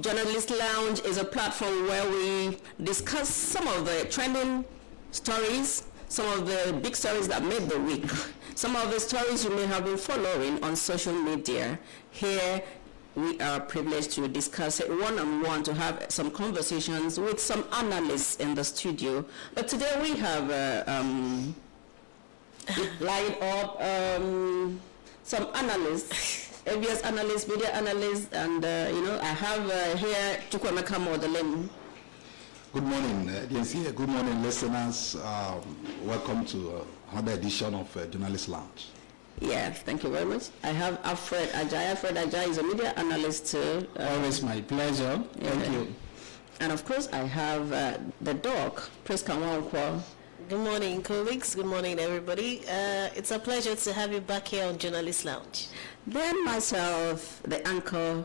Journalist Lounge is a platform where we discuss some of the trending stories, some of the big stories that made the week, some of the stories you may have been following on social media. Here, we are privileged to discuss it one-on-one, to have some conversations with some analysts in the studio. But today we have lined up some analysts. ABS analysts, media analysts, and I have here Chukwemeka Modelim. Good morning, DNC. Good morning, listeners. Welcome to another edition of Journalist Lounge. Yeah, thank you very much. I have Alfred Ajay. Alfred Ajay is a media analyst too. Always my pleasure. Thank you. And of course, I have the dog, Prince Kanwankwo. Good morning, colleagues. Good morning, everybody. It's a pleasure to have you back here on Journalist Lounge. Then myself, the anchor,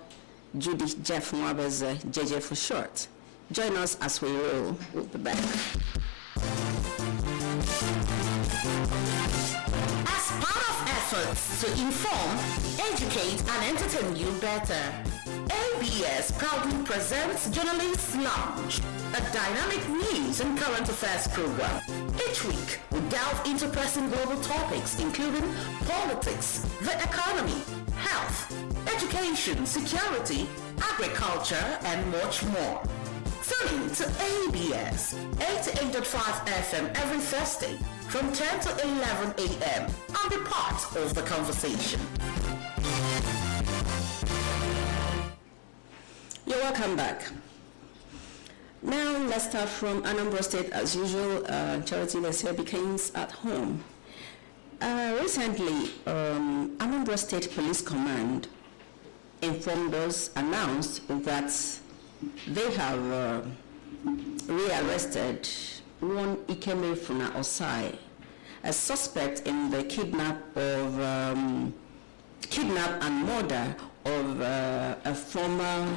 Judith Jeff Mwabeze, JJ for short. Join us as we roll. We'll be back. As part of efforts to inform, educate, and entertain you better, ABS proudly presents Journalist Lounge, a dynamic news and current affairs program. Each week, we delve into pressing global topics including politics, the economy, health, education, security, agriculture, and much more. Tune in to ABS 88.5 FM every Thursday from 10 to 11 a.m. and be part of the conversation. You're welcome back. Now let's start from Anambra State as usual. Charity Lesser begins at home. Recently, Anambra State Police Command announced that they have rearrested one Ikeme Funa Osai, a suspect in the kidnap and murder of a former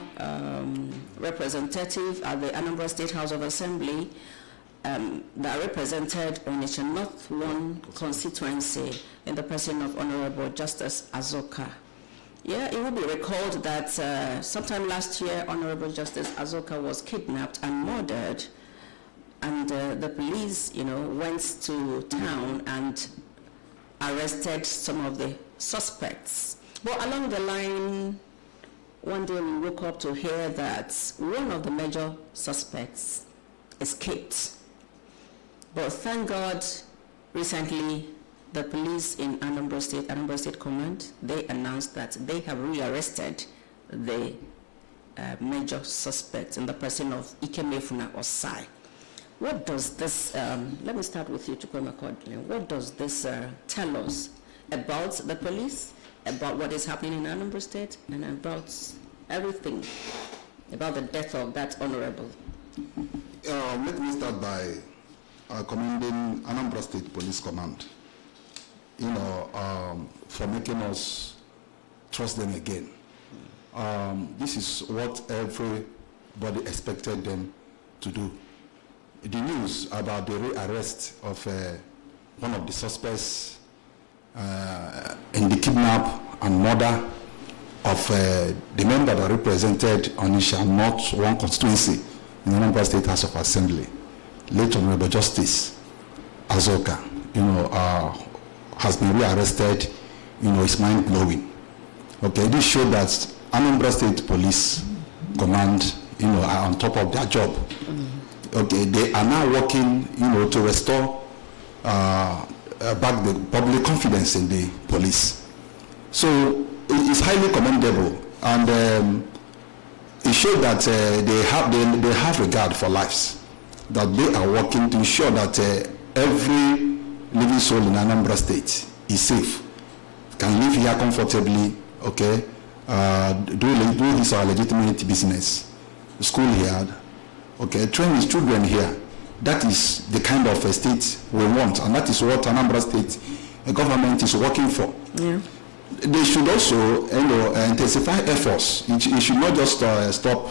representative at the Anambra State House of Assembly that represented Onitsha North 1 constituency in the person of Honorable Justice Azoka. Yeah, it will be recalled that sometime last year, Honorable Justice Azoka was kidnapped and murdered, and the police, went to town and arrested some of the suspects. But along the line, one day we woke up to hear that one of the major suspects escaped. But thank God, recently, the police in Anambra State Command, they announced that they have rearrested the major suspect in the person of Ikeme Funa Osai. What does this, let me start with you, Chukwemeka. What does this tell us about the police, about what is happening in Anambra State, and about everything, about the death of that honorable? Let me start by commending Anambra State Police Command, for making us trust them again. This is what everybody expected them to do. The news about the rearrest of one of the suspects in the kidnap and murder of the member that represented Onitsha North 1 constituency in the Anambra State House of Assembly, late Honorable Justice Azoka, has been rearrested, is mind-blowing. Okay, this showed that Anambra State Police Command, are on top of their job. Okay, they are now working, to restore back the public confidence in the police. So it's highly commendable, and it showed that they have regard for lives, that they are working to ensure that every living soul in Anambra State is safe, can live here comfortably, okay, do his legitimate business, school here, okay, train his children here. That is the kind of a state we want, and that is what Anambra State government is working for. Yeah. They should also, intensify efforts. It should not just stop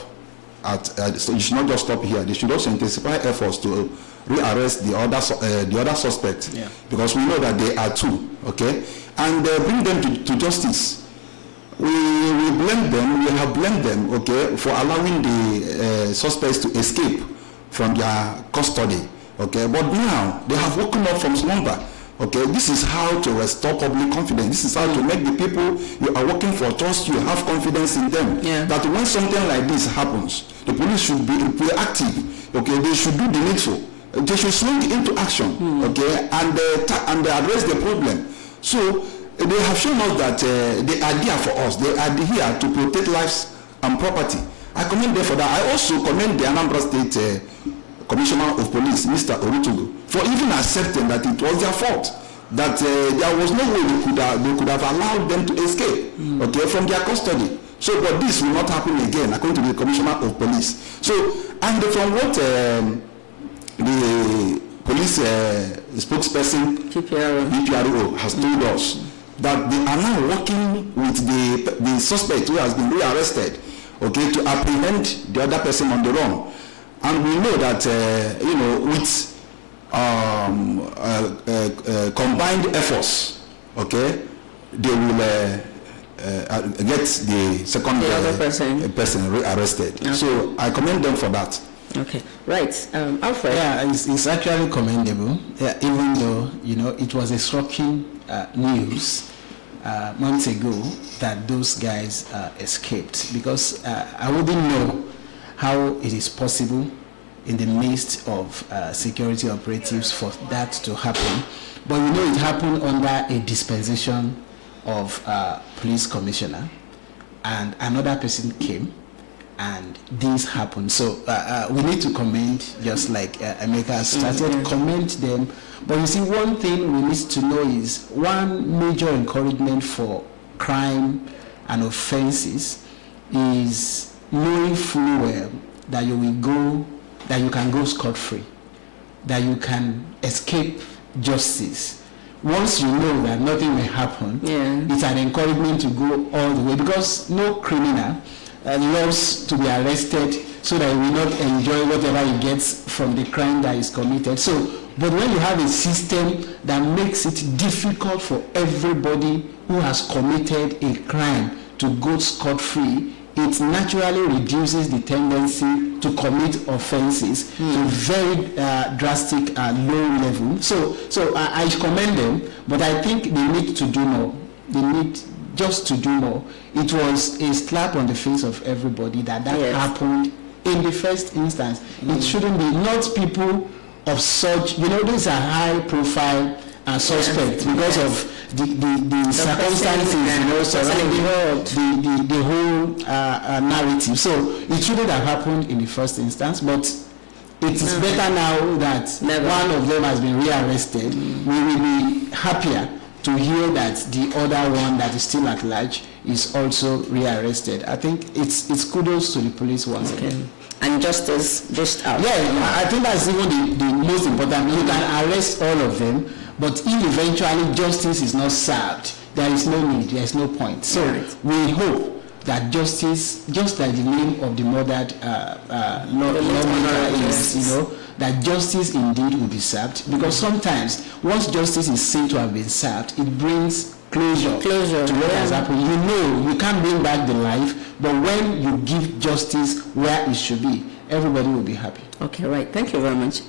it should not just stop here. They should also intensify efforts to rearrest the other suspects, because we know that they are two, okay, and bring them to justice. we blame them, we have blamed them, okay, for allowing the suspects to escape from their custody, okay, but now they have woken up from slumber. Okay, this is how to restore public confidence. This is how to make the people you are working for trust you, have confidence in them. Yeah. That when something like this happens, the police should be proactive. Okay, they should do the needful. They should swing into action. Okay, and address the problem. So they have shown us that they are there for us. They are here to protect lives and property. I commend them for that. I also commend the Anambra State Commissioner of Police, Mr. Orutugu, for even accepting that it was their fault, that there was no way they could have allowed them to escape, okay, from their custody. So, but this will not happen again, according to the Commissioner of Police. So, and from what the police spokesperson, PPRO, has told us, that they are now working with the suspect who has been rearrested, okay, to apprehend the other person on the run. And we know that, with combined efforts, okay, they will get the second person rearrested. Okay. So I commend them for that. Okay, right. Alfred. Yeah, it's actually commendable, even though, it was a shocking news months ago that those guys escaped, because I wouldn't know how it is possible in the midst of security operatives for that to happen. But it happened under a dispensation of police commissioner, and another person came, and this happened. So we need to commend, just like Emeka started, commend them. But you see, one thing we need to know is one major encouragement for crime and offenses is knowing fully well that you can go scot-free, that you can escape justice. Once you know that nothing will happen, it's an encouragement to go all the way, because no criminal loves to be arrested so that he will not enjoy whatever he gets from the crime that is committed. So, but when you have a system that makes it difficult for everybody who has committed a crime to go scot-free, it naturally reduces the tendency to commit offenses to very drastic low level. So I commend them, but I think they need to do more. They need just to do more. It was a slap on the face of everybody that happened in the first instance. It shouldn't be. Not people of such, these are high profile suspects because of the circumstances, surrounding the whole narrative. So it shouldn't have happened in the first instance, but it is better now that one of them has been rearrested. We will be happier to hear that the other one that is still at large is also rearrested. I think it's kudos to the police once again. And justice just out. Yeah, I think that's even the most important. You can arrest all of them, but if eventually justice is not served, there is no need, there is no point. So we hope that justice, just like the name of the murdered lawmaker is, that justice indeed will be served. Because sometimes, once justice is seen to have been served, it brings closure to what has happened. You can't bring back the life, but when you give justice where it should be, everybody will be happy. Okay, right. Thank you very much.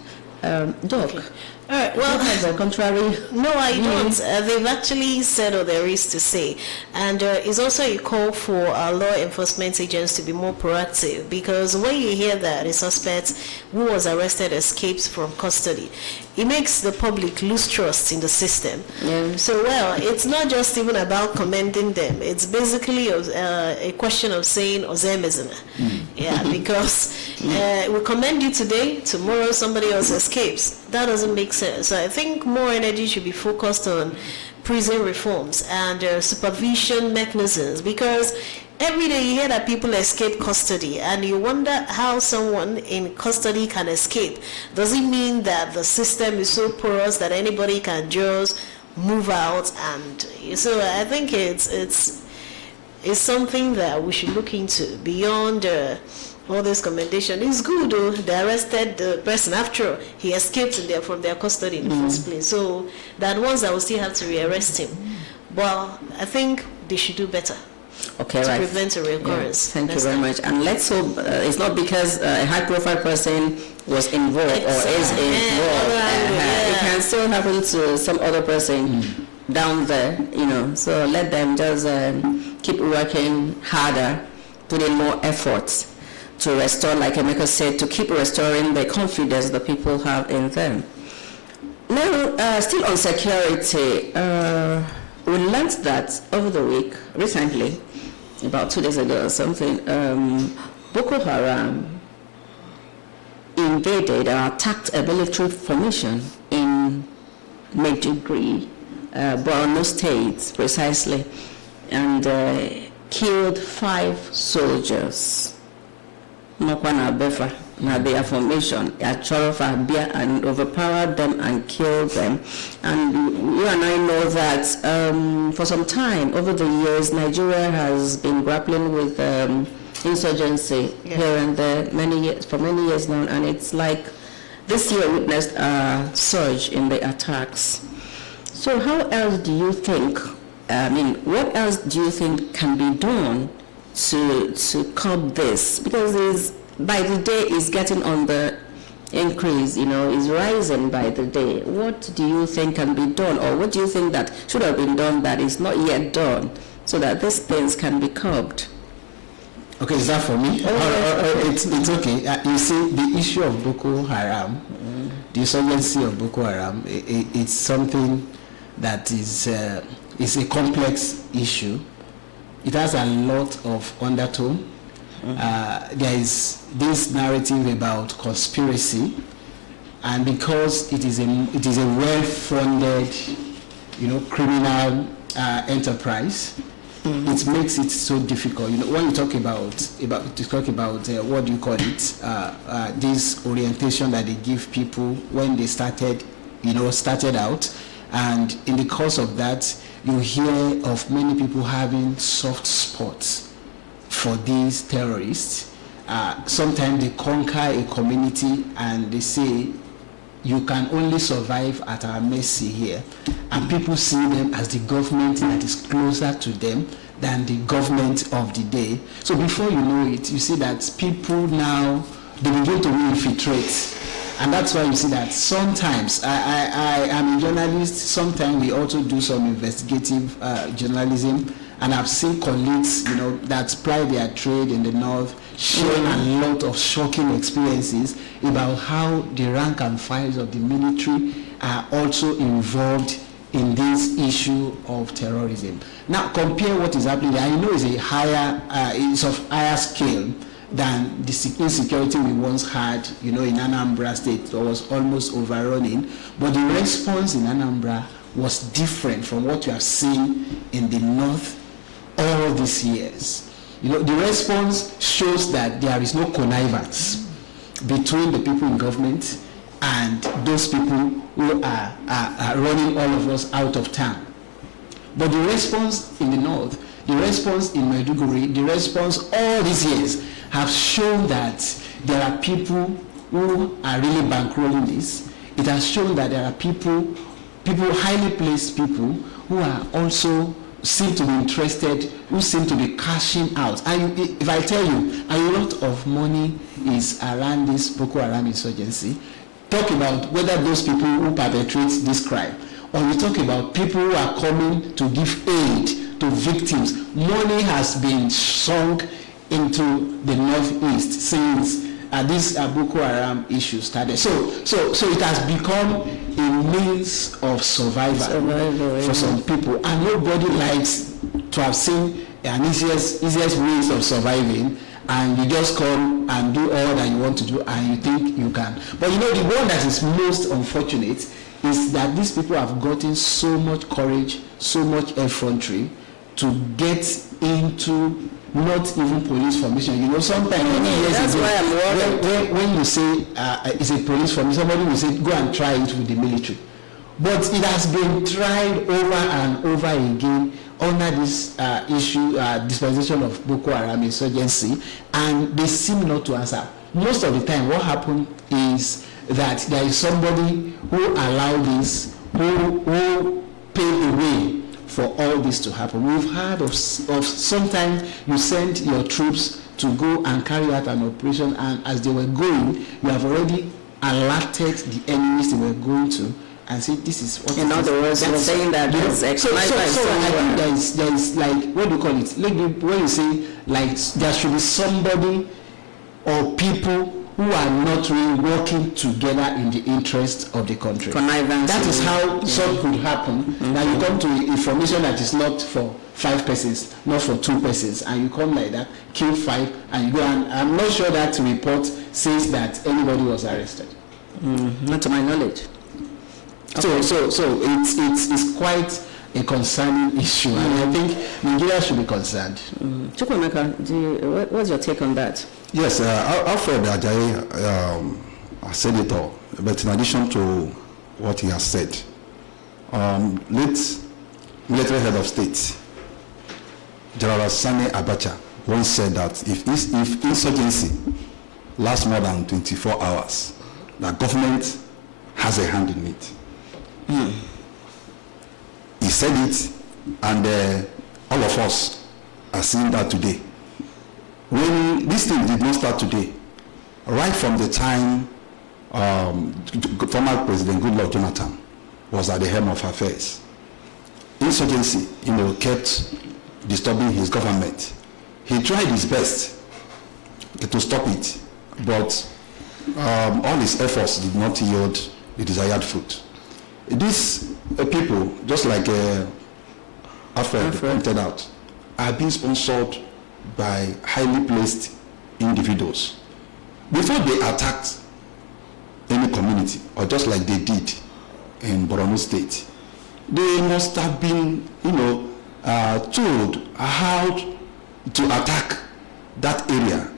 Doc. Okay. All right, well, the contrary. No, I don't. They've actually said all there is to say. And it's also a call for our law enforcement agents to be more proactive, because when you hear that a suspect who was arrested escapes from custody, it makes the public lose trust in the system. So, it's not just even about commending them. It's basically a question of saying, Ozemezina. Because we commend you today, tomorrow somebody else escapes. That doesn't make sense. So I think more energy should be focused on prison reforms and supervision mechanisms, because every day you hear that people escape custody and you wonder how someone in custody can escape. Does it mean that the system is so porous that anybody can just move out? And so I think it's something that we should look into beyond all this commendation. It's good though, they arrested the person. After all, he escaped from their custody in the first place. So that ones that will still have to rearrest him. Well, I think they should do better. Okay, to right. prevent a recurrence. Thank you very much. And let's hope it's not because a high-profile person was involved or is involved. It can still happen to some other person down there, So let them just keep working harder, put in more efforts to restore, like Emeka said, to keep restoring the confidence the people have in them. Now, still on security, we learned that over the week, recently, about 2 days ago or something, Boko Haram invaded or attacked a military formation in Maiduguri, Borno State, precisely, and killed 5 soldiers. Mokwana Befa, their formation, and overpowered them and killed them. And you and I know that for some time, over the years, Nigeria has been grappling with insurgency here and there for many years now, and it's like this year witnessed a surge in the attacks. So how else do you think, what else do you think can be done to curb this? Because by the day is getting on the increase, is rising by the day. What do you think can be done, or what do you think that should have been done that is not yet done, so that these things can be curbed? Okay, is that for me? It's okay. You see, the issue of Boko Haram, the insurgency of Boko Haram, it's something that is a complex issue. It has a lot of undertone. There is this narrative about conspiracy, and because it is a well-funded, criminal enterprise, it makes it so difficult. When you talk about what do you call it? This orientation that they give people when they started out, and in the course of that, you hear of many people having soft spots for these terrorists. Sometimes they conquer a community and they say, you can only survive at our mercy here. And people see them as the government that is closer to them than the government of the day. So before you know it, you see that people now, they begin to infiltrate. And that's why you see that sometimes, I am a journalist, sometimes we also do some investigative journalism, and I've seen colleagues, that ply their trade in the north, sharing a lot of shocking experiences about how the rank and files of the military are also involved in this issue of terrorism. Now, compare what is happening there. I know it's it's of higher scale than the insecurity we once had, in Anambra State, that was almost overrunning. But the response in Anambra was different from what you have seen in the north all these years. The response shows that there is no connivance between the people in government and those people who are running all of us out of town. But the response in the north, the response in Maiduguri, the response all these years have shown that there are people who are really bankrolling this. It has shown that there are people, highly placed people, who are also seem to be interested, who seem to be cashing out. And if I tell you, a lot of money is around this Boko Haram insurgency, talk about whether those people who perpetrate this crime, or you talk about people who are coming to give aid to victims. Money has been sunk into the northeast since this Boko Haram issue started. So it has become a means of survival for some people, and nobody likes to have seen an easiest means of surviving, and you just come and do all that you want to do and you think you can. But the one that is most unfortunate is that these people have gotten so much courage, so much effrontery to get into not even police formation. Sometimes many years that's ago, why I'm worried. when you say it's a police formation, somebody will say, go and try it with the military. But it has been tried over and over again under this dispensation of Boko Haram insurgency, and they seem not to answer. Most of the time, what happened is that there is somebody who allowed this, who paved the way for all this to happen. We've heard of sometimes you send your troops to go and carry out an operation, and as they were going, you have already alerted the enemies they were going to, and say this is what. In other words, you're saying that there's I think there is like, what do you call it? Like when you say like there should be somebody or people who are not really working together in the interest of the country. That is how something could happen. Now you come to information that is not for 5 persons, not for 2 persons, and you come like that, kill 5, and you go. And I'm not sure that report says that anybody was arrested. Not to my knowledge. Okay. So it's quite a concerning issue, and I think Nigeria should be concerned. Chukwemeka, what's your take on that? Yes, Alfred Ajayi said it all, but in addition to what he has said, late military head of state, General Sani Abacha, once said that if insurgency lasts more than 24 hours, the government has a hand in it. He said it, and all of us are seeing that today. When this thing did not start today, right from the time former President Goodluck Jonathan was at the helm of affairs, insurgency, kept disturbing his government. He tried his best to stop it, but all his efforts did not yield the desired fruit. These people, just like Alfred pointed out, are being sponsored by highly placed individuals. Before they attacked any community, or just like they did in Borno State, they must have been, told how to attack that area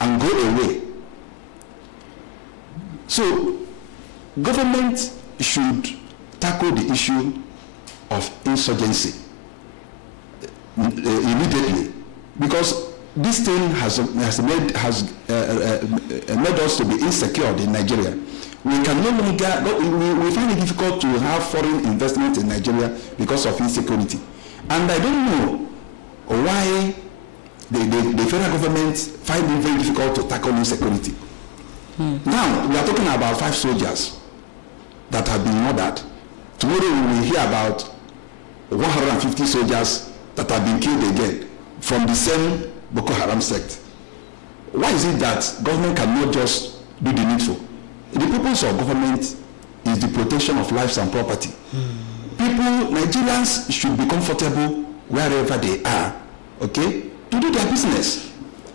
and go away. So, government should tackle the issue of insurgency immediately, because this thing has made us to be insecure in Nigeria. We can no longer, we find it difficult to have foreign investment in Nigeria because of insecurity. And I don't know why the federal government find it very difficult to tackle insecurity. Now, we are talking about 5 soldiers that have been murdered. Tomorrow we will hear about 150 soldiers that have been killed again from the same Boko Haram sect. Why is it that government cannot just do the needful? The purpose of government is the protection of lives and property. People, Nigerians, should be comfortable wherever they are, okay, to do their business.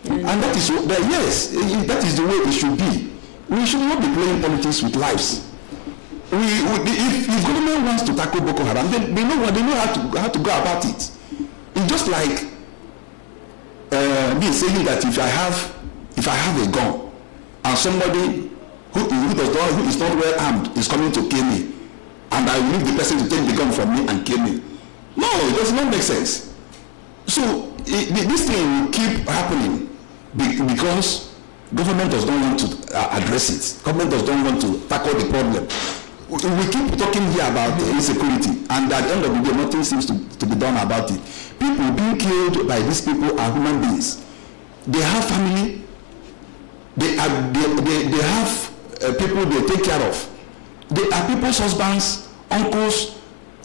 And that is that is the way it should be. We should not be playing politics with lives. If government wants to tackle Boko Haram, they know how to go about it. It's just like me saying that if I have a gun and somebody who is not well armed is coming to kill me, and I leave the person to take the gun from me and kill me, no, it does not make sense. So this thing will keep happening because government does not want to address it. Government does not want to tackle the problem. We keep talking here about insecurity, and at the end of the day, nothing seems to be done about it. People being killed by these people are human beings. They have family. They have people they take care of. They are people's husbands, uncles,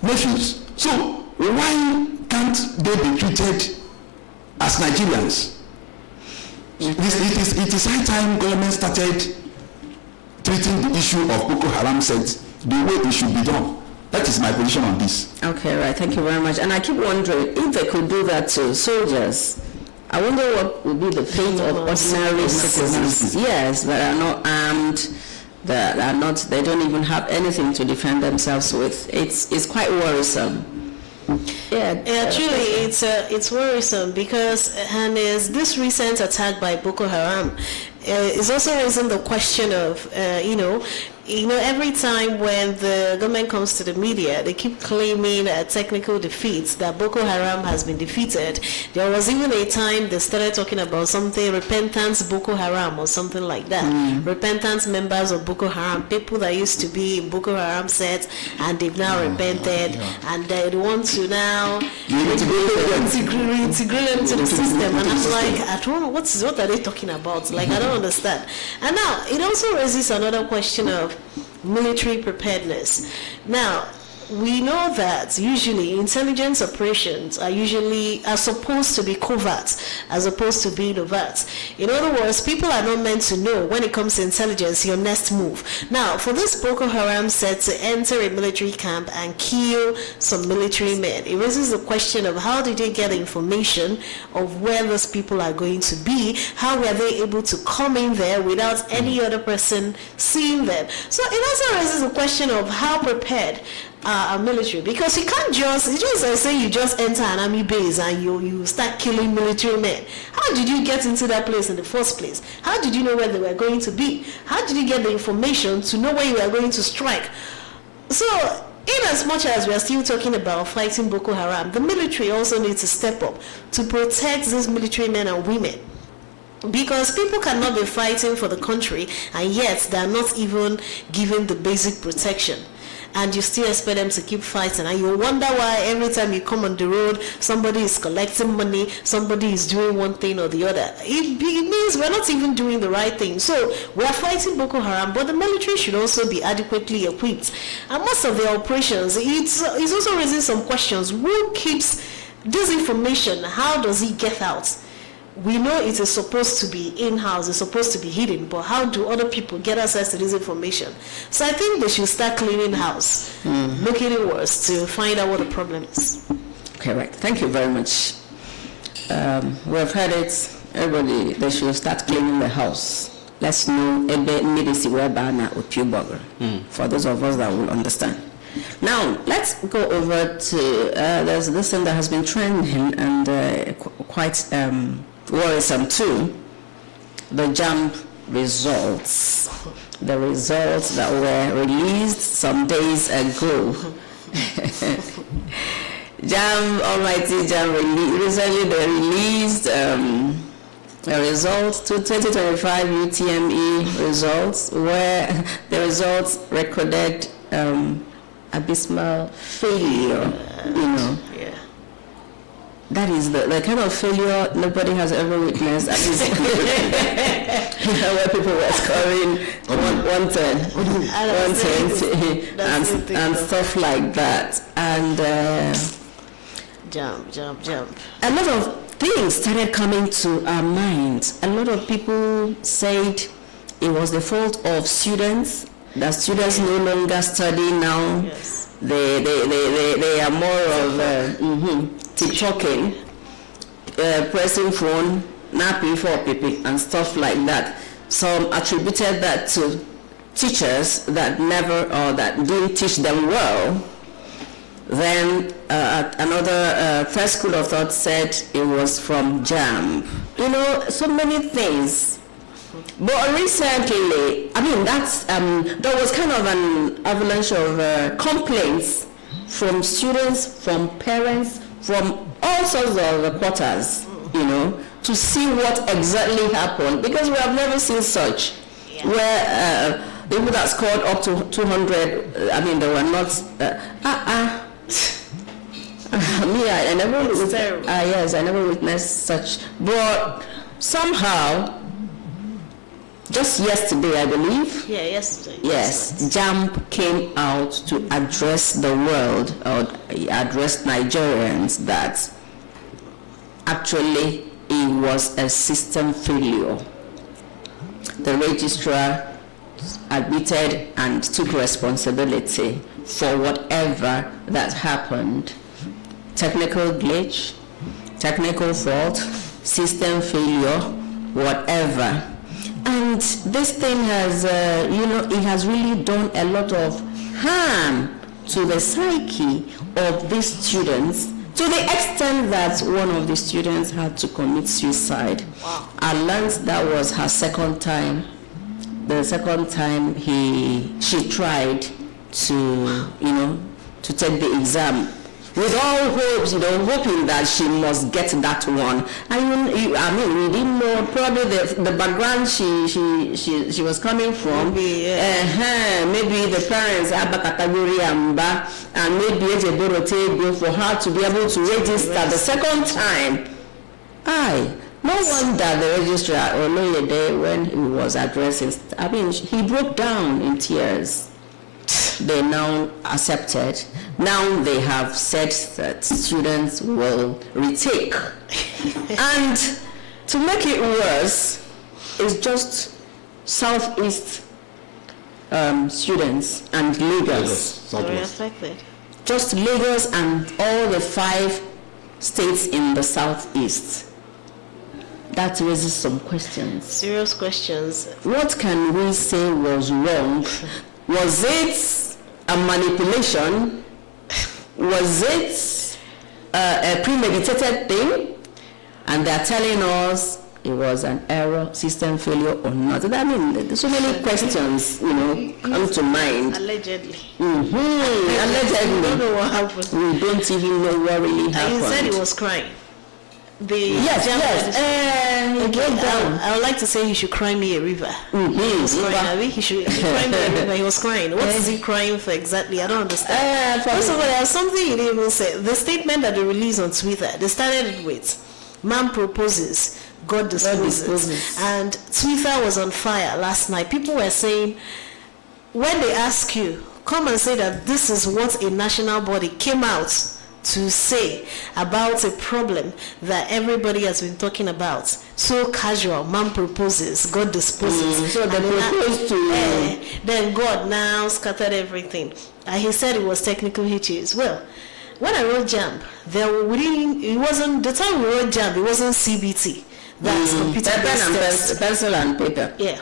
nephews. So why can't they be treated as Nigerians? It is high time government started treating the issue of Boko Haram sect the way it should be done. That is my position on this. Okay, right. Thank you very much. And I keep wondering, if they could do that to soldiers, I wonder what would be the fate of ordinary citizens. Yes, that are not armed, that are not, they don't even have anything to defend themselves with. It's quite worrisome. Truly, it's worrisome because, and is this recent attack by Boko Haram is also raising the question of, every time when the government comes to the media, they keep claiming technical defeats, that Boko Haram has been defeated. There was even a time they started talking about something, repentance Boko Haram or something like that. Repentance members of Boko Haram, people that used to be in Boko Haram sets and they've now repented and they want to now reintegrate them to the system. And I'm like, I don't know, what are they talking about? Like, I don't understand. And now, it also raises another question of military preparedness. Now, we know that usually intelligence operations are supposed to be covert as opposed to being overt. In other words, people are not meant to know when it comes to intelligence your next move. Now, for this Boko Haram set to enter a military camp and kill some military men, it raises the question of how did they get information of where those people are going to be? How were they able to come in there without any other person seeing them? So it also raises the question of how prepared our military, because you can't just say you just enter an army base and you start killing military men. How did you get into that place in the first place? How did you know where they were going to be? How did you get the information to know where you were going to strike? So in as much as we are still talking about fighting Boko Haram, the military also needs to step up to protect these military men and women. Because people cannot be fighting for the country and yet they are not even given the basic protection. And you still expect them to keep fighting, and you wonder why every time you come on the road, somebody is collecting money, somebody is doing one thing or the other. It means we're not even doing the right thing. So we are fighting Boko Haram, but the military should also be adequately equipped. And most of the operations, it's also raising some questions. Who keeps this information? How does it get out? We know it is supposed to be in-house, it's supposed to be hidden, but how do other people get access to this information? So I think they should start cleaning house, looking inwards to find out what the problem is. Correct. Thank you very much. We've heard it. Everybody, they should start cleaning the house. Let's know for those of us that will understand. Now, let's go over to, there's this thing that has been trending and quite worrisome too, the JAMB results. The results that were released some days ago. Almighty JAMB, recently they released the results to 2025 UTME results, where the results recorded abysmal failure, Yeah. That is the kind of failure nobody has ever witnessed. At least where people were scoring 110, and stuff like that. And Jump. a lot of things started coming to our minds. A lot of people said it was the fault of students. That students no longer study now. Yes. They are more of TikToking, pressing phone, napping for people and stuff like that. Some attributed that to teachers that never or that didn't teach them well. Then another first school of thought said it was from JAMB. So many things. But recently, there was kind of an avalanche of complaints from students, from parents, from all sorts of quarters, to see what exactly happened, because we have never seen such, where people that scored up to 200, they were not, I never witnessed such, but somehow, just yesterday, I believe. Yeah, yesterday. Yes, JAMB came out to address the world, or address Nigerians, that actually it was a system failure. The registrar admitted and took responsibility for whatever that happened. Technical glitch, technical fault, system failure, whatever. And this thing has, it has really done a lot of harm to the psyche of these students, to the extent that one of the students had to commit suicide. Wow. I learned that was her second time the second time she tried to, to take the exam with all hopes, hoping that she must get that one. And we didn't know probably the background she was coming from. Maybe the parents have a category and maybe it's a go for her to be able to register the second time. No wonder the registrar Oloyede, when he was addressing, he broke down in tears. They now accepted. Now they have said that students will retake. And to make it worse, it's just Southeast students and Lagos. Just Lagos and all the 5 states in the Southeast. That raises some questions. Serious questions. What can we say was wrong? Was it a manipulation? Was it a premeditated thing? And they're telling us it was an error, system failure or not. There's so many questions, come to mind. Allegedly. Allegedly. We don't know what happened. We don't even know what really happened. He said he was crying. Yes. I would like to say he should cry me a river. He was crying. He should cry me a river. He was crying. What is he crying for exactly? I don't understand. First of all, there's something he didn't even say. The statement that they released on Twitter, they started with, "Man proposes, God disposes." And Twitter was on fire last night. People were saying, when they ask you, come and say that this is what a national body came out to say about a problem that everybody has been talking about. So casual, man proposes, God disposes. So they proposed to then God now scattered everything. And he said it was technical hitches. Well, when I wrote JAMB, it wasn't the time we wrote JAMB, it wasn't CBT. That's computer-based pencil and paper. Yeah.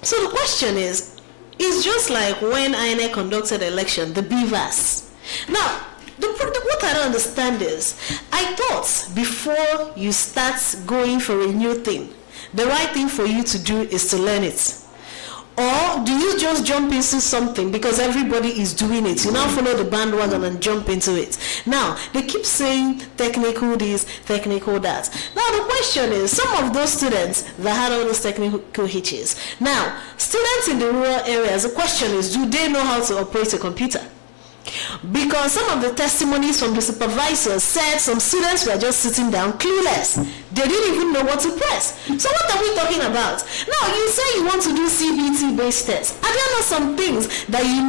So the question is, it's just like when INEC conducted election, the BVAS. Now, what I don't understand is, I thought before you start going for a new thing, the right thing for you to do is to learn it. Or do you just jump into something because everybody is doing it? You now follow the bandwagon and jump into it. Now, they keep saying technical this, technical that. Now, the question is, some of those students that had all those technical hitches, now, students in the rural areas, the question is, do they know how to operate a computer? Because some of the testimonies from the supervisors said some students were just sitting down clueless. They didn't even know what to press. So what are we talking about? Now, you say you want to do CBT-based tests. Are there not some things that you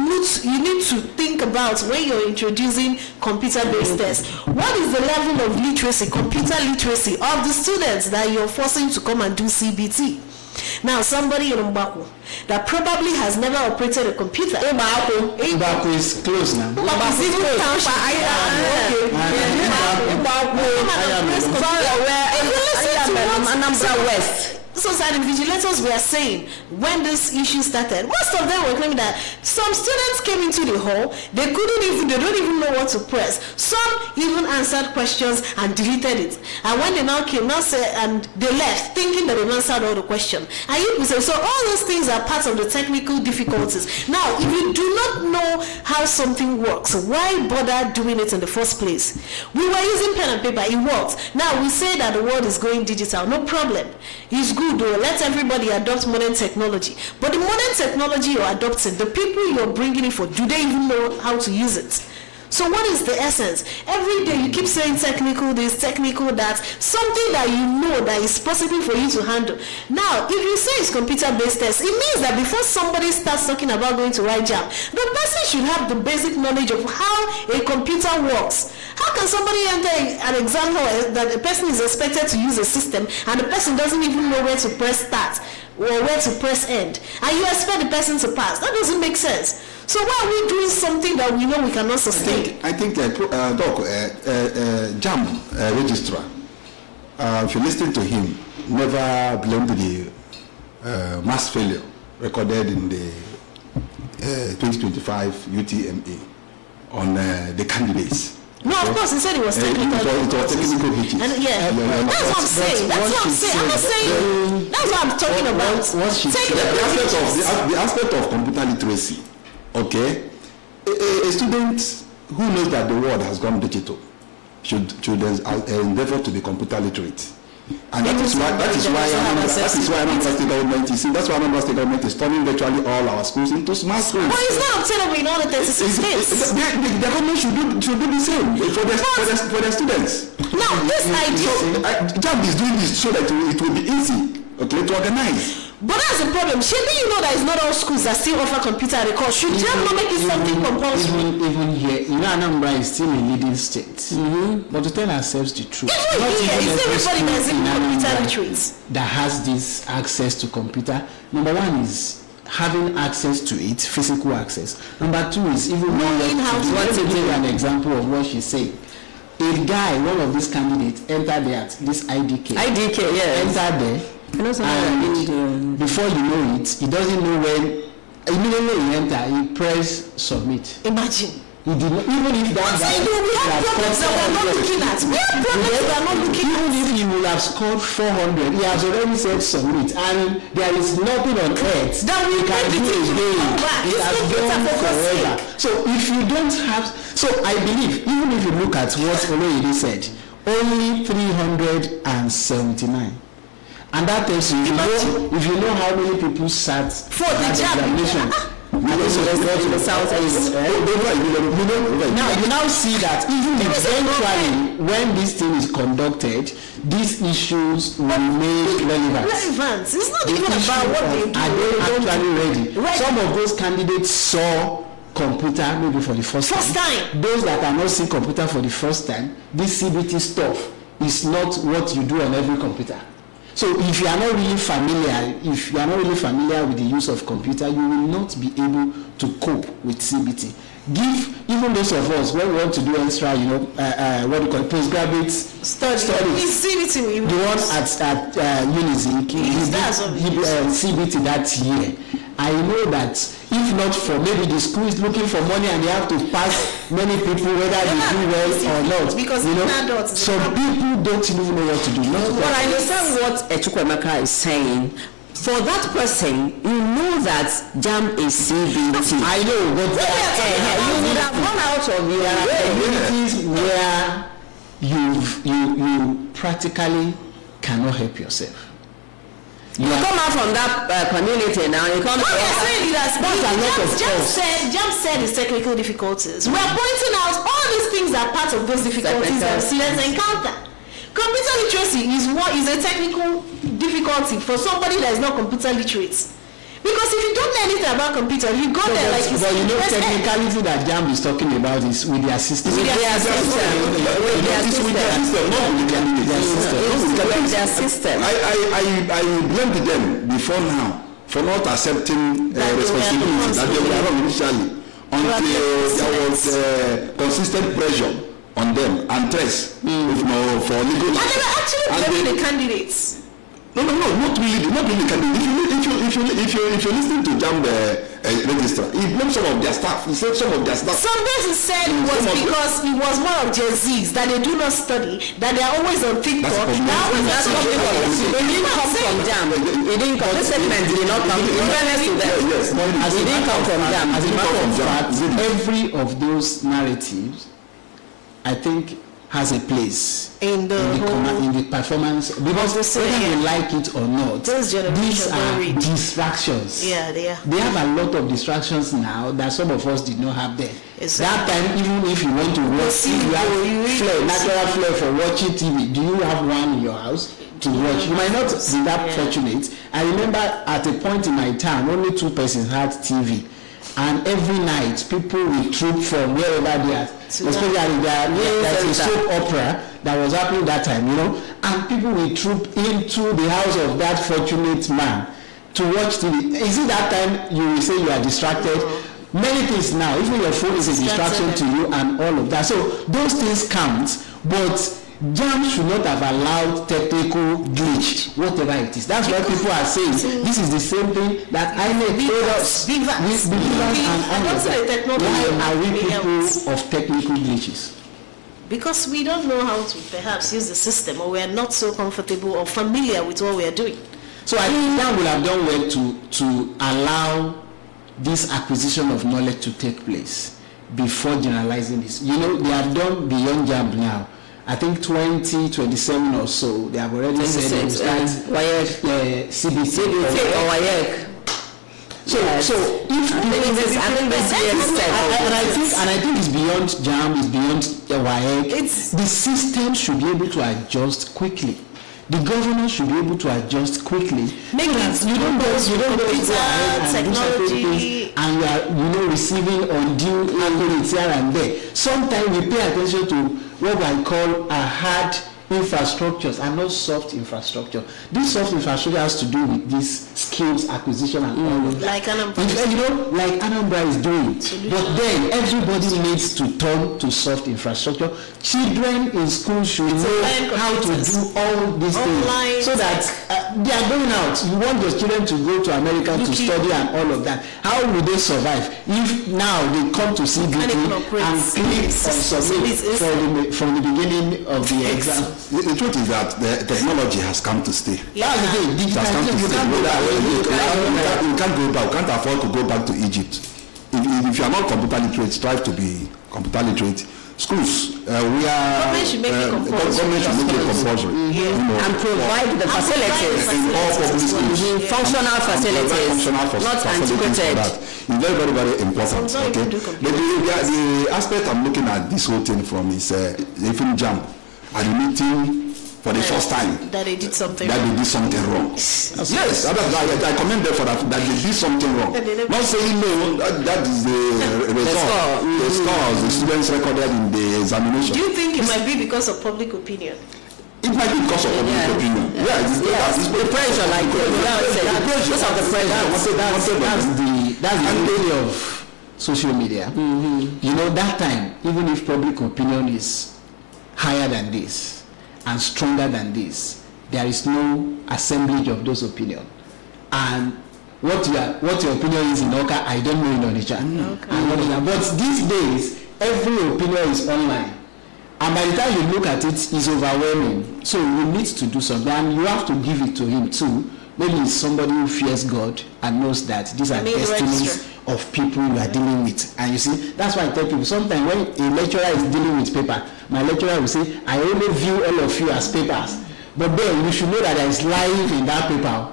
need to think about when you're introducing computer-based tests? What is the level of literacy, computer literacy, of the students that you're forcing to come and do CBT? Now, somebody in Mbaku that probably has never operated a computer. Mbaku is close now. Mbaku is even township. Anambra West. So the vigilators were saying when this issue started, most of them were claiming that some students came into the hall, they don't even know what to press. Some even answered questions and deleted it. And when they now came, and they left thinking that they answered all the questions. And you say, so all those things are part of the technical difficulties. Now, if you do not know how something works, why bother doing it in the first place? We were using pen and paper, it worked. Now we say that the world is going digital, no problem. It's good though, let everybody adopt modern technology. But the modern technology you're adopting, the people you're bringing in for, do they even know how to use it? So what is the essence? Every day you keep saying technical this, technical that, something that you know that is possible for you to handle. Now, if you say it's computer-based test, it means that before somebody starts talking about going to write JAMB, the person should have the basic knowledge of how a computer works. How can somebody enter an exam hall that a person is expected to use a system and the person doesn't even know where to press start or where to press end, and you expect the person to pass? That doesn't make sense. So why are we doing something that we know we cannot sustain? I think JAMB registrar, if you listen to him, never blamed the mass failure recorded in the 2025 UTMA on the candidates. No, of course, he said it was technical. It was technical glitches. And that's what I'm saying. That's what I'm saying. I'm not saying. That's what I'm talking about. What she said. The aspect of computer literacy, okay? A student who knows that the world has gone digital should endeavor to be computer literate. And that is why Anambra State Government is that's why Anambra State Government is turning virtually all our schools into smart schools. Well, it's not obtainable in all the 36 states. The government should do the same for their students. Now, this idea. JAMB is doing this so that it will be easy, okay, to organize. But that's the problem. Shouldn't you know that it's not all schools that still offer computer at a course? Should JAMB not make it something compulsory? Even here, Anambra is still a leading state. But to tell ourselves the truth, even here, it's everybody that is in computer literacy that has this access to computer. Number one is having access to it, physical access. Number two is even knowing how to do. Let me give you an example of what she said. A guy, one of these candidates, entered there at this IDK. IDK, yes. Entered there. And before you know it, he doesn't know when. Immediately he enter, he press submit. Imagine. He did not, even if that guy. We have problems that we are not looking at. We have problems that we are not looking at. Even if he will have scored 400, he has already said submit, and there is nothing on earth that we can do again. It has gone forever. So if you don't have, so I believe, even if you look at what Oloyede said, only 379. And that tells you, if you know how many people sat for the examination. Now you now see that even eventually when this thing is conducted, these issues will remain relevant. It's not even about what they do. Are they actually ready? Some of those candidates saw computer maybe for the first time. Those that are not seeing computer for the first time, this CBT stuff is not what you do on every computer. So if you are not really familiar, with the use of computer, you will not be able to cope with CBT. Give even those of us when we want to do extra, what do you call it, postgraduate studies. CBT, the one at Unizik, CBT that year. I know that if not for maybe the school is looking for money and they have to pass many people whether they do well or not. Because some people don't even know what to do. But I understand what Chukwemeka is saying. For that person, you know that JAMB is CBT. I know, but you would have gone out of your communities where you practically cannot help yourself. You come out from that community now. You come. JAMB said it's technical difficulties. We are pointing out all these things are part of those difficulties that students encounter. Computer literacy is a technical difficulty for somebody that is not computer literate. Because if you don't know anything about computer, you go there like it's. But you know, technicality that JAMB is talking about is with their system. With their system. I blamed them before now for not accepting responsibility that they were wrong initially until there was consistent pressure on them and threats for legal. And they were actually blaming the candidates. No, not really candidates. If you listen to JAMB registrar, he blamed some of their staff. He said some of their staff. Sometimes he said it was because it was one of Gen Zs that they do not study, that they are always on TikTok. It didn't come from JAMB. It didn't come. This segment did not come. Yes, it didn't come from JAMB. As a matter of fact, every of those narratives, I think, has a place in the performance, because whether you like it or not, these are distractions. Yeah, they are. They have a lot of distractions now that some of us did not have then. That time, even if you want to watch, if you have natural flair for watching TV, do you have one in your house to watch? You might not be that fortunate. I remember at a point in my town, only 2 persons had TV. And every night, people will troop from wherever they are, especially there's a soap opera that was happening that time, and people will troop into the house of that fortunate man to watch TV. Is it that time you will say you are distracted? Many things now, even your phone is a distraction to you and all of that. So those things count, but JAMB should not have allowed technical glitch, whatever it is. That's why people are saying this is the same thing that I made told us. Why are we people of technical glitches? because we don't know how to perhaps use the system, or we are not so comfortable or familiar with what we are doing. So I think that would have done well to allow this acquisition of knowledge to take place before generalizing this. You know, they have done beyond JAMB now. I think 2027 or so, they have already said they will start CBT or WAEC. So if I think it's beyond JAMB, it's beyond WAEC. The system should be able to adjust quickly. The governor should be able to adjust quickly. Make it you don't go technology, and you are receiving undue accolades here and there. Sometimes we pay attention to what I call a hard infrastructures and not soft infrastructure. This soft infrastructure has to do with this skills acquisition and all of that. Like Anambra. Like Anambra is doing. But then everybody needs to turn to soft infrastructure. Children in school should know how to do all these things so that they are going out. You want your children to go to America to study and all of that. How will they survive if now they come to CBT and click on submit from the beginning of the exam? The truth is that the technology has come to stay. Yeah. It has come to stay. You can't go back. You can't afford to go back to Egypt. If you are not computer literate, strive to be computer literate. Schools, government should make it compulsory. And provide the facilities. In all public schools. Functional facilities. Not antiquated. It's very, very, very important. Okay? The aspect I'm looking at this whole thing from is even JAMB admitting for the first time that they did something wrong. Yes, I commend them for that they did something wrong. Not saying no, that is the result. The scores the students recorded in the examination. Do you think it might be because of public opinion? It might be because of public opinion. It's the pressure, like because of the pressure. That's the beauty of social media. You know, that time, even if public opinion is higher than this and stronger than this, there is no assemblage of those opinions. And what your opinion is in Oka, I don't know in Onitsha. But these days, every opinion is online. And by the time you look at it, it's overwhelming. So you need to do something, and you have to give it to him too. Maybe it's somebody who fears God and knows that these are destinies of people you are dealing with. And you see, that's why I tell people, sometimes when a lecturer is dealing with paper, my lecturer will say, I only view all of you as papers. But then you should know that there is life in that paper,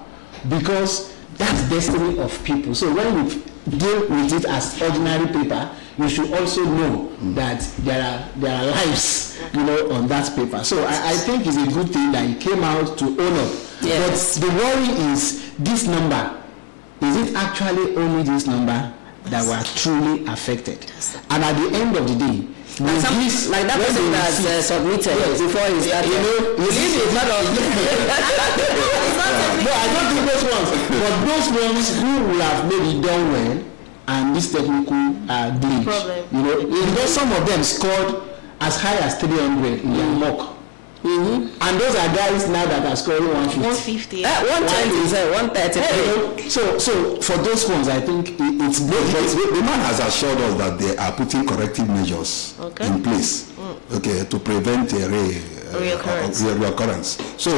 because that's destiny of people. So when you deal with it as ordinary paper, you should also know that there are lives, on that paper. So I think it's a good thing that he came out to own up. Yes. But the worry is this number. Is it actually only this number that were truly affected? And at the end of the day, like that person that submitted before he started. It's not of No, I don't think those ones. But those ones who will have maybe done well and this technical glitch, because some of them scored as high as 300 in their mock. And those are guys now that are scoring 150. 130. So for those ones, I think it's both. But the man has assured us that they are putting corrective measures in place, to prevent a reoccurrence. So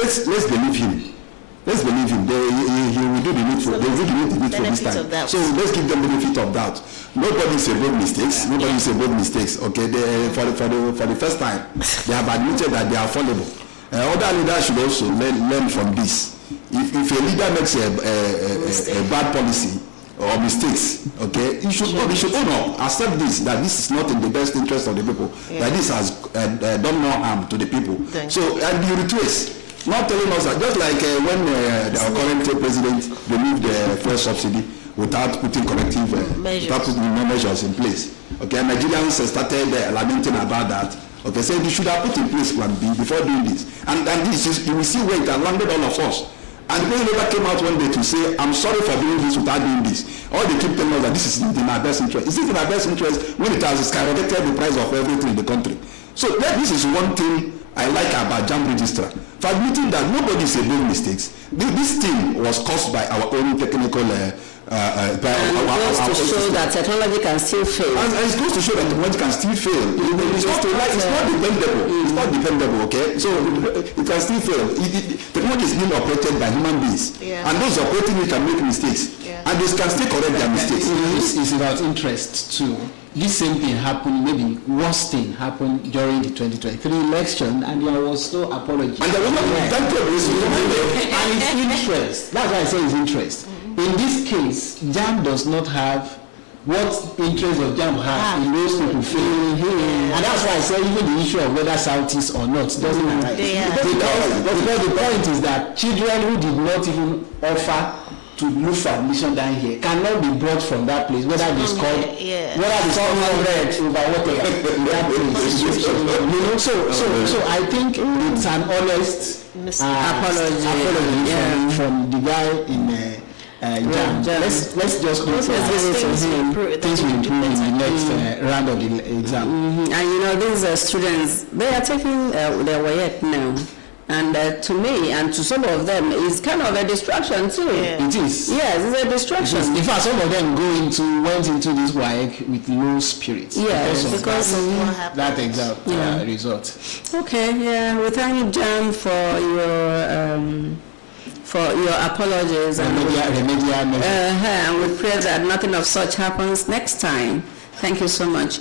let's believe him. Let's believe him. He will do the needful. They will do the needful this time. So let's give them the benefit of doubt. Nobody say both mistakes. Okay, for the first time, they have admitted that they are fallible. Other leaders should also learn from this. If a leader makes a bad policy or mistakes, he should own up, accept this, that this is not in the best interest of the people, that this has done no harm to the people. So, and you retrace. Not telling us that, just like when our current president removed the fuel subsidy without putting corrective measures in place. Nigerians started lamenting about that. Saying you should have put in place plan B before doing this. And this is, you will see where it has landed all of us. And the president never came out one day to say, I'm sorry for doing this without doing this. All they keep telling us that this is not in our best interest. Is it in our best interest when it has skyrocketed the price of everything in the country? So this is one thing I like about JAMB registrar. for admitting that nobody is above mistakes. This thing was caused by our own technical and it goes to show that technology can still fail. And it goes to show that technology can still fail. It's not dependable. It's not dependable, okay? So it can still fail. Technology is being operated by human beings. Yeah. And those operating it can make mistakes. Yeah. And they can still correct their mistakes. It's about interest too. This same thing happened, maybe worse thing happened during the 2023 election, and there was no apology. And there was no and it's interest. That's why I say it's interest. In this case, JAM does not have what interest of JAM has in those people failing. And that's why I say even the issue of whether South is or not doesn't arise. Because the point is that children who did not even offer to look for admission down here cannot be brought from that place, whether they scored, whether they scored 100 over whatever in that place. So I think it's an honest apology from the guy in JAM. Let's just hope things will improve in the next round of the exam. And these students, they are taking their WAEC now. And to me and to some of them, it's kind of a distraction too. Yeah. It is. Yes, it's a distraction. In fact, some of them went into this WAEC with low spirits. Yes, because of what happened. That exact result. Okay, we thank JAM for your apologies and we pray that nothing of such happens next time. Thank you so much.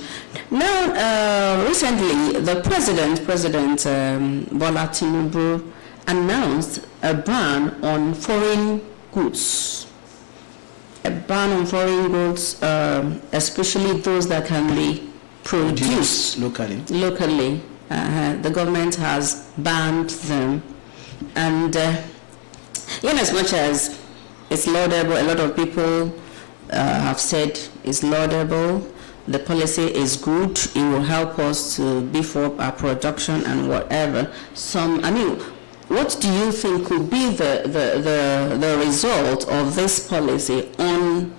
Now, recently, the President Bola Tinubu announced a ban on foreign goods. A ban on foreign goods, especially those that can be produced locally. The government has banned them. And in as much as it's laudable, a lot of people have said it's laudable. The policy is good. It will help us to beef up our production and whatever. What do you think could be the result of this policy on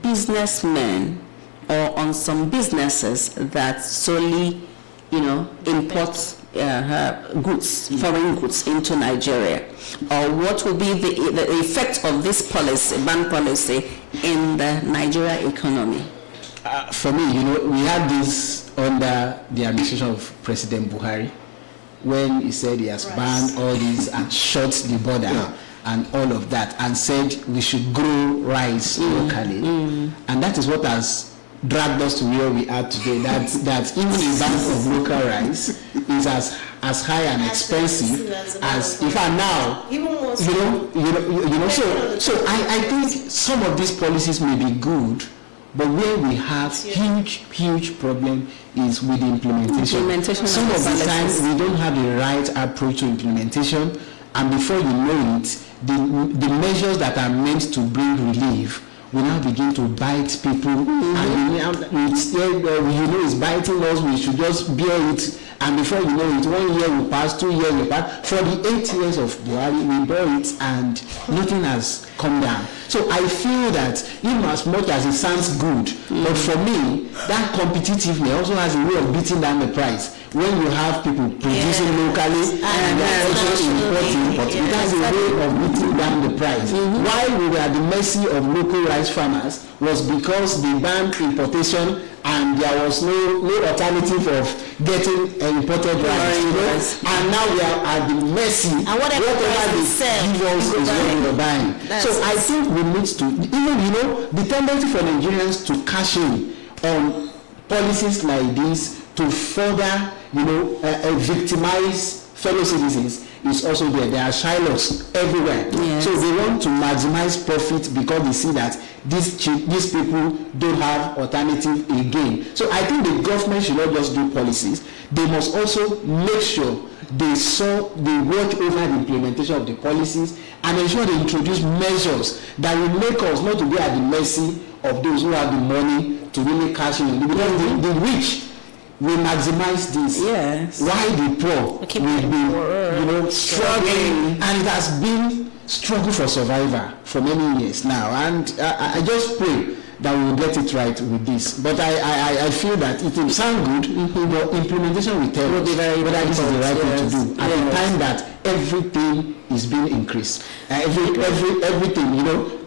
businessmen or on some businesses that solely, import goods, foreign goods into Nigeria? Or what will be the effect of this policy, ban policy, in the Nigeria economy? For me, we had this under the administration of President Buhari, when he said he has banned all these and shut the border and all of that, and said we should grow rice locally. And that is what has dragged us to where we are today, that even a bag of local rice is as high and expensive as, in fact now, so I think some of these policies may be good, but where we have huge problem is with the implementation. Some of the times we don't have the right approach to implementation, and before you know it, the measures that are meant to bring relief will now begin to bite people, and it's biting us. We should just bear it, and before you know it, 1 year will pass, 2 years will pass. For the 8 years of Buhari, we bore it, and nothing has come down. So I feel that even as much as it sounds good, but for me, that competitiveness also has a way of beating down the price. When you have people producing locally and they are also importing, but it has a way of beating down the price. Why we were at the mercy of local rice farmers was because they banned importation and there was no alternative of getting imported rice. And now we are at the mercy. And whatever they give us is what we are buying. So I think we need to, even the tendency for Nigerians to cash in on policies like this to further, victimize fellow citizens is also there. There are Shylocks everywhere. Yes. So they want to maximize profit because they see that these people don't have alternative again. So I think the government should not just do policies. They must also make sure they watch over the implementation of the policies and ensure they introduce measures that will make us not to be at the mercy of those who have the money to really cash in. Because the rich will maximize this. Yes. Why the poor will be struggling, and it has been struggle for survival for many years now, and I just pray that we will get it right with this. But I feel that it will sound good, but implementation will tell us whether this is the right thing to do at the time that everything is being increased. Everything,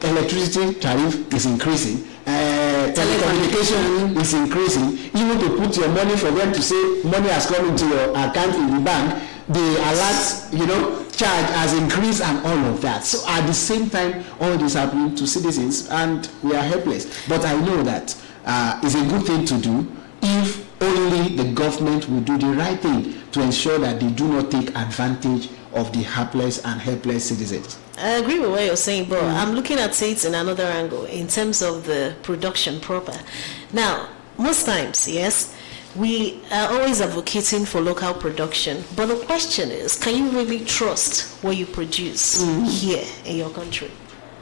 electricity tariff is increasing, telecommunication is increasing. Even to put your money for them to say money has come into your account in the bank, the alert, charge has increased and all of that. So at the same time, all this happening to citizens and we are helpless. But I know that it's a good thing to do if only the government will do the right thing to ensure that they do not take advantage of the hapless and helpless citizens. I agree with what you're saying, but I'm looking at it in another angle in terms of the production proper. Now, most times, yes, we are always advocating for local production, but the question is, can you really trust what you produce here in your country?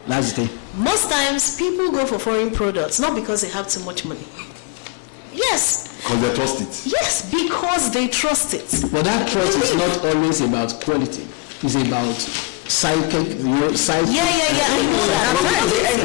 That's the thing. Most times, people go for foreign products, not because they have too much money. Yes. Because they trust it. Yes, because they trust it. But that trust is not always about quality. It's about psychic. Yeah, I know that.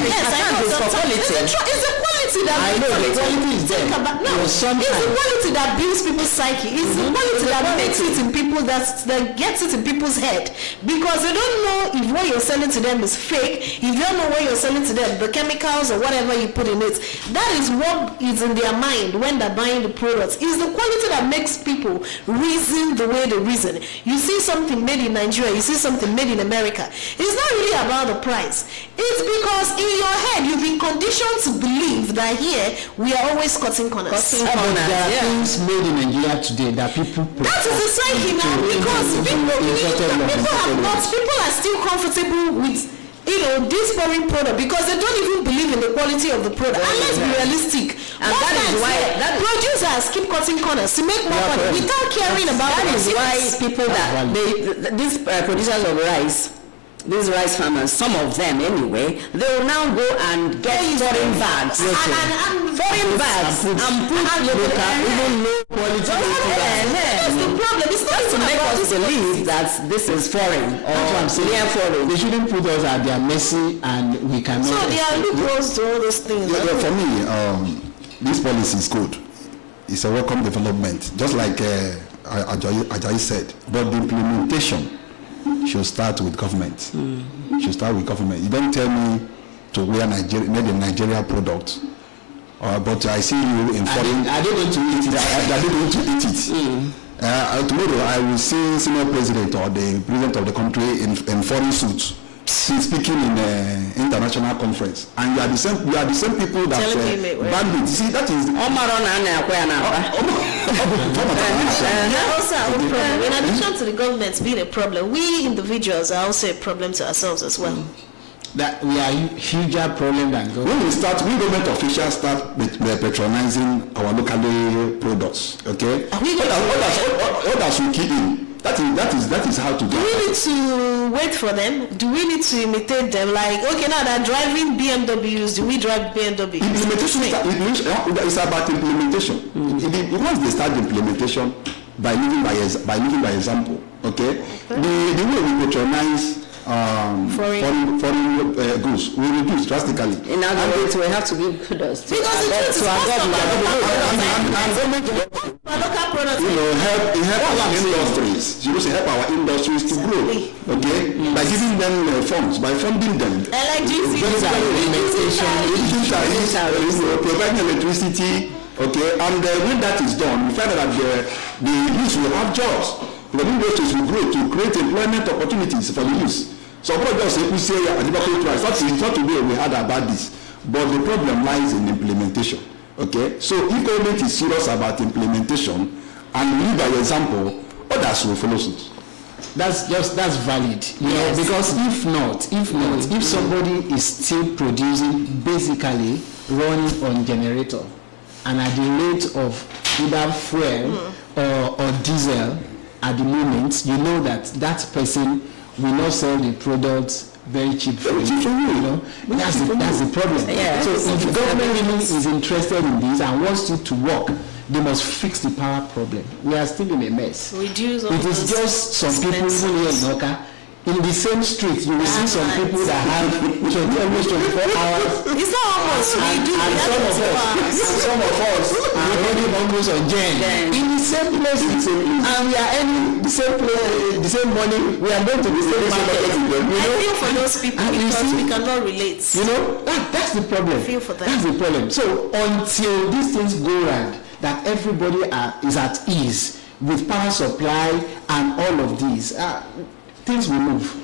Yes, I know. It's the quality that I know the quality is there. No, it's the quality that builds people's psyche. It's the quality that makes it in people, that gets it in people's head. Because they don't know if what you're selling to them is fake. If you don't know what you're selling to them, the chemicals or whatever you put in it, that is what is in their mind when they're buying the products. It's the quality that makes people reason the way they reason. You see something made in Nigeria, you see something made in America. It's not really about the price. It's because in your head you've been conditioned to believe that here we are always cutting corners. There are things made in Nigeria today that people. That is the psyche now, because people are still comfortable with this foreign product because they don't even believe in the quality of the product. And let's be realistic. And that is why producers keep cutting corners to make more money without caring about that. That is why people these producers of rice, these rice farmers, some of them anyway, they will now go and get foreign bags and put even low quality. That's the problem. It's not to make us believe that this is foreign or near foreign. They shouldn't put us at their mercy and we cannot. So they are loopholes to all those things. For me, this policy is good. It's a welcome development, just like Ajayi said. But the implementation should start with government. Should start with government. You don't tell me to wear made in Nigeria product, but I see you in foreign. Are they going to eat it? Are they going to eat it? Tomorrow I will see senior president or the president of the country in foreign suits. He's speaking in an international conference, and you are the same people that bandits. You see, that is. In addition to the government being a problem, we individuals are also a problem to ourselves as well. That we are a huger problem than government. When government officials start patronizing our local products, okay? Others will keep in. That is how to do. Do we need to wait for them? Do we need to imitate them? Like, okay, now they're driving BMWs. Do we drive BMW? Implementation is about implementation. Once they start the implementation by living by example, okay? The way we patronize foreign goods will reduce drastically. In other words, we have to give kudos to our government. Help our industries. Help our industries to grow. Okay, by giving them funds, by funding them. Providing electricity. Okay, and when that is done, we find out that the youth will have jobs. The industries will grow to create employment opportunities for the youth. So what does people say at the not today we heard about this, but the problem lies in implementation. Okay, so if government is serious about implementation and lead by example, others will follow suit. That's valid, know, because if somebody is still producing, basically running on generator, and at the rate of either fuel or diesel at the moment, you know that person will not sell the product very cheap for you. That's the problem. Yeah, so if the government really is interested in this and wants it to work, they must fix the power problem. We are still in a mess. Reduce all it is just some people, even here in Oka, in the same street, you will see some people that have almost 24 hours. It's not almost, we do. And some of us are running almost on Jen. In the same place, and we are earning the same place, the same money. We are going to the same market. I feel for those people because we cannot relate. You know, that's the problem. I feel for them. That's the problem. So until these things go round, that everybody is at ease with power supply and all of these, things will move.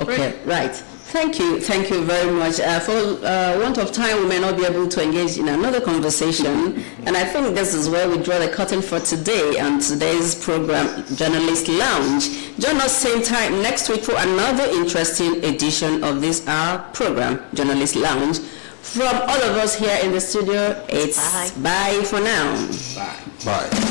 Okay, right. Thank you very much. For want of time, we may not be able to engage in another conversation, and I think this is where we draw the curtain for today on today's program, Journalist Lounge. Join us same time next week for another interesting edition of this our program, Journalist Lounge. From all of us here in the studio, it's bye for now. Bye.